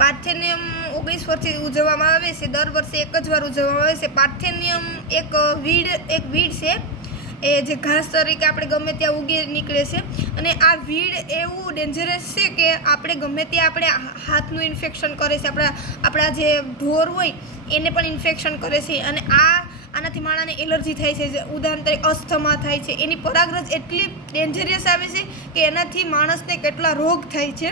પાર્થેનિયમ 19 વર્ષથી ઉજવવામાં આવે છે. દર વર્ષે એક જ વાર ઉજવવામાં આવે છે. પાર્થેનિયમ એક વીડ છે, એ જે ઘાસ તરીકે આપણે ગમે ત્યાં ઉગી નીકળે છે. અને આ વીડ એવું ડેન્જરસ છે કે આપણે ગમે ત્યાં આપણે હાથનું ઇન્ફેક્શન કરે છે, આપણા જે ઢોર હોય એને પણ ઇન્ફેક્શન કરે છે. અને આનાથી માણસને એલર્જી થાય છે, ઉદાહરણ તરીકે અસ્થમા થાય છે. એની પરાગરજ એટલી ડેન્જરિયસ આવે છે કે એનાથી માણસને કેટલા રોગ થાય છે.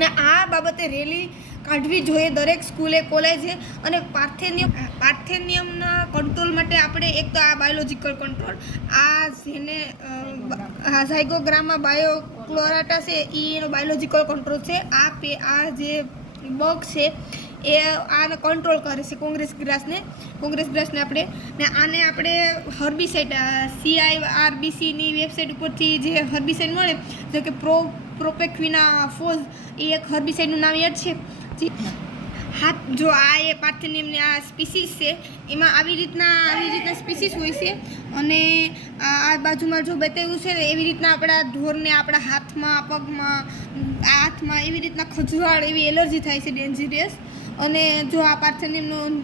ને આ બાબતે રેલી કાઢવી જોઈએ દરેક સ્કૂલે, કોલેજે. અને પાર્થેનિયમના કંટ્રોલ માટે આપણે એક તો આ બાયોલોજિકલ કંટ્રોલ, આ જેને ઝાયગોગ્રામા બાયોક્લોરાટા છે એનો બાયોલોજિકલ કંટ્રોલ છે. આ જે બગ છે એ આને કંટ્રોલ કરે છે, કોંગ્રેસ ગ્રાસને આપણે હર્બિસાઇડ CIRBCની વેબસાઇટ ઉપરથી જે હર્બિસાઇડ મળે, જો કે પ્રોપેક્વિના ફોઝ એ એક હર્બિસાઇડનું નામ યાદ છે. જો એ પાર્થેનિયમની આ સ્પીસીસ છે, એમાં આવી રીતના સ્પીસીસ હોય છે. અને આ બાજુમાં જો બતાવ્યું છે ને એવી રીતના આપણા ઢોરને આપણા હાથમાં એવી રીતના ખજવાળ, એવી એલર્જી થાય છે ડેન્જરિયસ. અને જો આ પાર્થેનિયમનું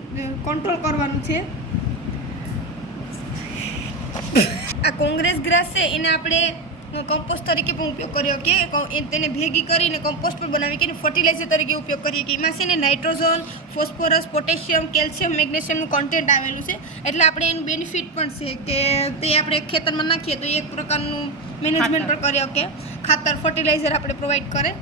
કંટ્રોલ કરવાનું છે. આ કોંગ્રેસ ગ્રાસ છે એને આપણે કમ્પોસ્ટ તરીકે પણ ઉપયોગ કર્યો કે તેને ભેગી કરીને કમ્પોસ્ટ પણ બનાવી કે ફર્ટિલાઇઝર તરીકે ઉપયોગ કરીએ કે એમાં છે ને નાઇટ્રોજન, ફોસ્ફરસ, પોટેશિયમ, કેલ્શિયમ, મેગ્નેશિયમનું કન્ટેન્ટ આવેલું છે. એટલે આપણે એનું બેનિફિટ પણ છે કે તે આપણે ખેતરમાં નાખીએ તો એક પ્રકારનું મેનેજમેન્ટ પણ કરી શકીએ. ખાતર, ફર્ટિલાઇઝર આપણે પ્રોવાઈડ કરે.